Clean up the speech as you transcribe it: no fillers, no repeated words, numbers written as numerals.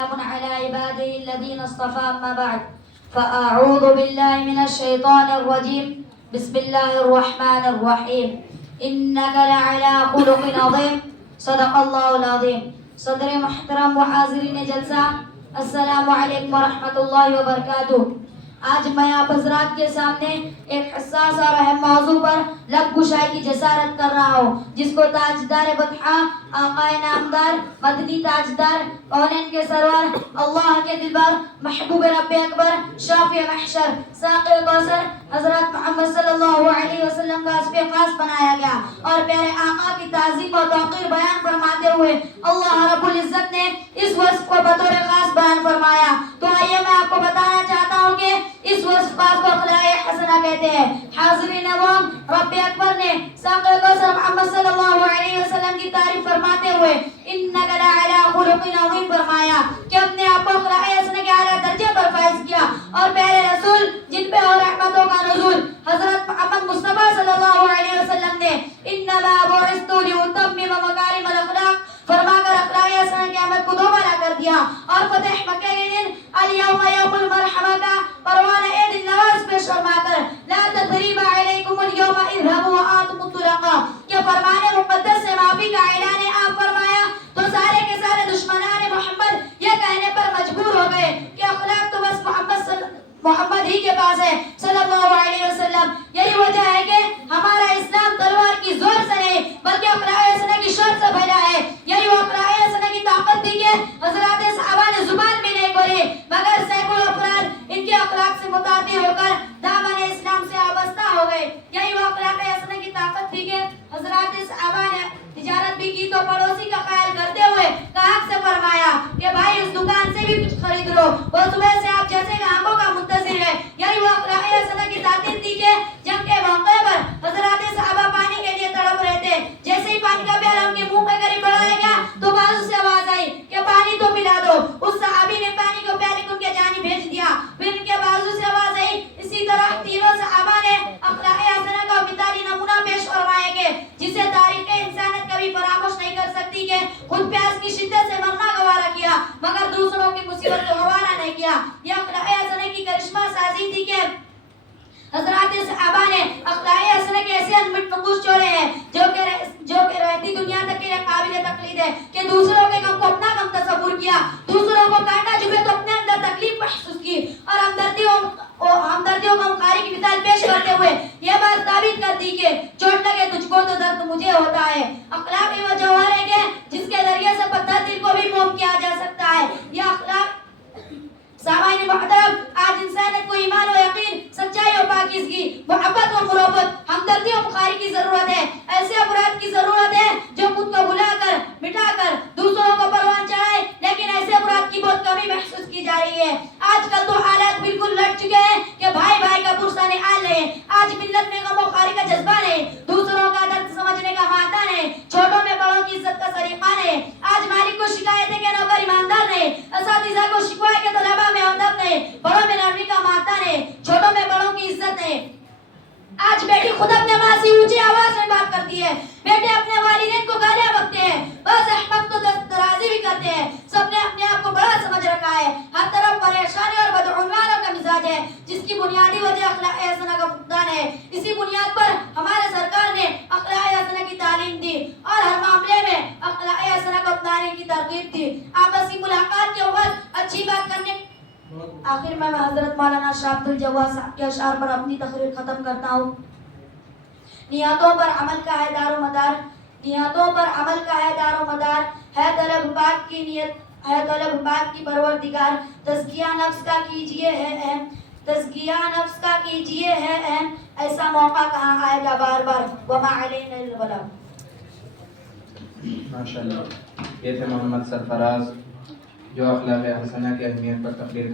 على عباده الذين اصطفى أما بعد فأعوذ بالله من الشيطان الرجيم بسم الله الرحمن الرحيم إنك لعلى خلق عظيم صدق الله العظيم. صدر محترم و حاضرین جلسہ السلام علیکم ورحمۃ اللہ وبرکاتہ. آج میں آپ حضرات کے سامنے ایک حساس اور اہم موضوع پر لب گشائی کی جسارت کر رہا ہوں، جس کو تاجدار بطحا آقا نامدار مدنی تاجدار کونین کے سرور اللہ کے دلبر محبوب رب اکبر شافع محشر ساقی کوثر حضرت محمد صلی اللہ علیہ وسلم کا اسم خاص بنایا گیا اور پیارے آقا کی تعظیم و توقیر بیان فرماتے ہوئے اللہ رب العزت نے اس وصف کو بطور خاص بیان فرمایا. تو آئیے میں آپ کو بتانا چاہتا ہوں کہ اس وصف خاص کو اخلاق حسنہ کہتے ہیں. حاضرین عوام، رب اکبر نے ساقی کوثر محمد صلی اللہ علیہ وسلم کی تعریف فرماتے ہوئے انک لعلی خلق عظیم فرمایا کہ ہم نے آپ کو اخلاق حسنہ کے اعلیٰ درجے پر فائز کیا. اور پیارے رسول جن پہ اور رحمتوں کا نزول حضرت محمد مصطفیٰ صلی اللہ علیہ وسلم نے انما بعثت لاتمم مکارم الاخلاق فرما کر اخلاق حسنہ کی اہمیت کو دوبارہ کر دیا. اور فتح مکہ کے دن الیوم یوم المرحمہ کا پروانہ عید النواز پیش فرما کر لا تثریب علیکم اليوم اذهبوا وانتم الطلقاء کہ فرمان مقدس سے معافی کا اعلان آپ فرمایا تو سارے کے سارے دشمنان محمد یہ کہنے پر مجبور ہو گئے کہ اخلاق تو بس محمد ہی کے پاس ہے صلی اللہ علیہ وسلم. یہی وجہ ہے کہ ہمارا اسلام تلوار کی زور سے نہیں بلکہ اخلاق حسنہ کی شرط سے بھرا ہے. یہی وہ اخلاق حسنہ کی طاقت تھی کہ حضرات صحابہ نے زبان بھی نہیں کھولی مگر سینکڑوں افراد ان کے اخلاق سے متاثر ہو کر دامن اسلام سے وابستہ ہو گئے. یہی وہ اخلاق حسنہ کی طاقت تھی کہ حضرات صحابہ نے تجارت بھی کی تو پڑوسی کا خیال کرتے ہوئے گاہک سے فرمایا کہ بھائی اس دکان سے بھی کچھ خرید لو، وہ صبح سے آپ جیسے گاہکوں کا منتظر ہے. یہی وہ اخلاق حسنہ کی طاقت تھی کہ جنگ کے موقع پر حضرات صحابہ پانی کے لیے تڑپ رہے تھے. جیسے ہی پانی کا پیالہ ان کے منہ کے قریب بڑھایا گیا تو بازو سے آواز آئی کہ پانی تو پلا دو. اس صحابی نے پانی کو پیالے کو ان کے جانب بھیج دیا. پھر ان کے بازو سے آواز آئی. اسی طرح تینوں صحابہ نے اخلاق حسنہ کا مثالی نمونہ پیش فرمایا کہ جسے تاریخ انسانیت کبھی فراموش نہیں کر سکتی کہ خود پیاس کی شدت سے مرنا گوارا کیا مگر دوسروں کی مصیبت کو گوارا نہیں کیا. یہ اخلاق حسنہ کی کرشمہ سازی تھی کہ حضرات صحابہ نے اخلاق حسنہ کے ایسے انمٹ نقوش چھوڑے ہیں جو کہ رہتی دنیا تک کے قابل تقلید ہے کہ دوسروں کے غم کو اپنا غم تصور کیا، دوسروں کو کانٹا چبھے تو اپنے اندر تکلیف محسوس کی اور ہمدردی و غمخواری کی مثال پیش کرتے ہوئے یہ بات ثابت کر دی کہ چوٹ لگے تجھ کو تو درد مجھے ہوتا ہے. اخلاق وہ جوہر ہے کہ جس کے ذریعے سے پتھر دل کو بھی موم کیا جا سکتا ہے. یہ اخلاق سامعین محترم، آج انسانیت کو ایمان و یقین، سچائی و پاکیزگی، محبت و مرافت، ہمدردی و بخاری کی ضرورت ہے. ایسے افراد کی ضرورت ہے جو خود کو بھلا کر مٹا کر دوسروں کو پروان چڑھائے، لیکن ایسے افراد کی بہت کمی محسوس کی جا رہی ہے. آج کل تو حالات بالکل لٹ چکے ہیں کہ بھائی بھائی کا پرسہ نہال نہیں. آج ملت میں غم و خواری کا جذبہ نہیں، دوسروں کا درد سمجھنے کا مادہ نہیں، چھوٹوں میں بڑوں کی عزت کا سلیقہ نہیں. آج مالک کو شکایت ہے کہ نوکر ایماندار نہیں، اساتذہ کو شکوہ ہے کہ طلبہ میں ادب نہیں، بڑوں میں نرمی کا مادہ نہیں، چھوٹوں میں بڑوں کی عزت نہیں. آج بیٹی خود اپنے ماں سے اونچی آواز میں بات کرتی ہے، بیٹے اپنے والدین کو گالیاں بکتے ہیں، بس احمد تو درازی بھی کرتے ہیں. سب نے اپنے آپ کو بڑا سمجھ رکھا ہے، ہر طرف پریشانی اور بدعنوانوں کا مزاج ہے جس کی بنیادی وجہ اخلاق حسنہ کا فقدان ہے. اسی بنیاد پر ہمارے سرکار نے اخلاق حسنہ کی تعلیم دی اور ہر معاملے میں اخلاق حسنہ کو اپنانے کی ترغیب دی. آپسی ملاقات کے وقت اچھی بات کرنے. آخر میں حضرت مولانا شاہ عبد الجواد صاحب کے اشعار پر اپنی تقریر ختم کرتا ہوں. نیتوں پر عمل کا ہے دار و مدار، نیتوں پر عمل کا ہے دار و مدار، ہے طلب پاک کی نیت، ہے طلب پاک کی پروردگار. تزکیہ نفس کا کیجئے ہے اہم، تزکیہ نفس کا کیجئے ہے اہم، ایسا موقع کہاں آئے گا بار بار، وما علینا البلاغ. ماشاءاللہ، یہ تھے محمد سرفراز جو اخلاق حسنہ کی اہمیت پر تقریر